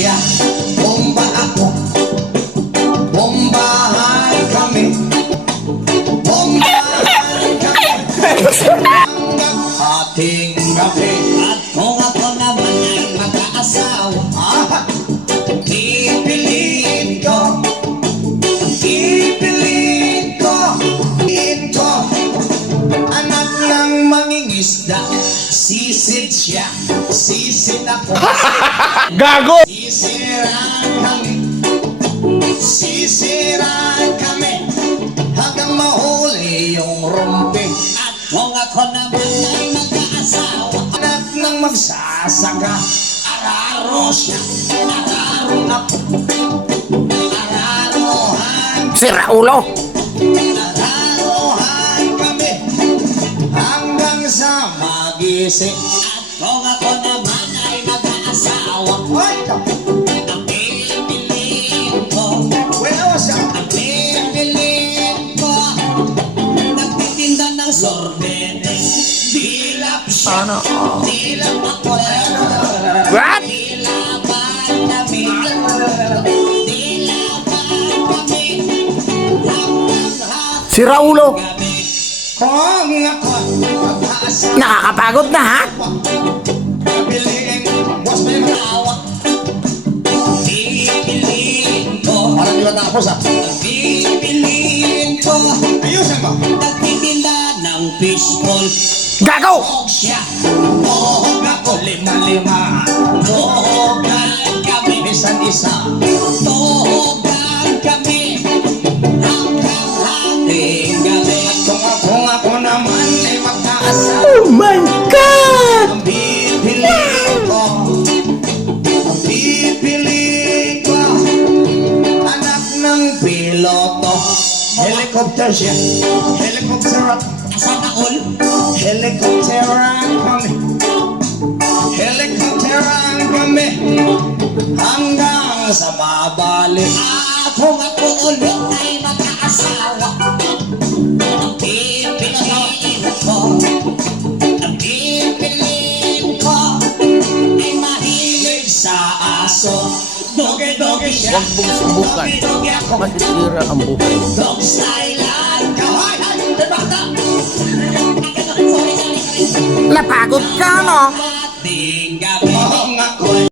Bomba ako, bombahan kami, bombahan kami hanggang ating gabi. At kung ako naman ay mag-aasawa, pipiliin ko, pipiliin ko, pipiliin ko anak ng mangingisda. Sisid siya, sisid ako. Gago! Sisiraan kami hanggang mahuli yung rumpi. At kung ako naman ay mag-aasawa, anak ng magsasaka, araro siya, araro ako, ararohan, Sira ulo! ararohan kami hanggang sa magising. At kung ako naman ay mag-aasawa, ang pipiliin ko, ang pipiliin ko, nagtitinda ng sorbete, dilap siya, dilap ako, What? dilaban kami, dilaban kami, hanggang Sira ulo! gabi. Kung ako mag-aasawa, Nakakapagod na ha? pipiliin, boss may malawak, pipiliin ko, parang di ba nakapos pipiliin ko, ayusin mo, nagtitinda ng fishball. Gago! Tuhog siya, tuhog ako, lima-lima, tuhogan kami, isa't-isa, tuhogan kami, hanggang ating gabi. Kung ako naman ay mag-aasawa, Oh my God! ang pipiliin ko, ang pipiliin ko, anak ng piloto. Helicopter siya, helicopter up, asan na all? Helicopteran kami, helicopteran kami, hanggang sa babalik. Kung ako ulit ay mag-aasawa, ang pipiliin ko, ang pipiliin ko, ay mahilig sa aso. Doge-doge siya, Huwag mong subukan. doge-doge ako, Masisira ang buhay mo. dog style ang kahoy. Ay, bata! Napagod ka no? Ating gabi.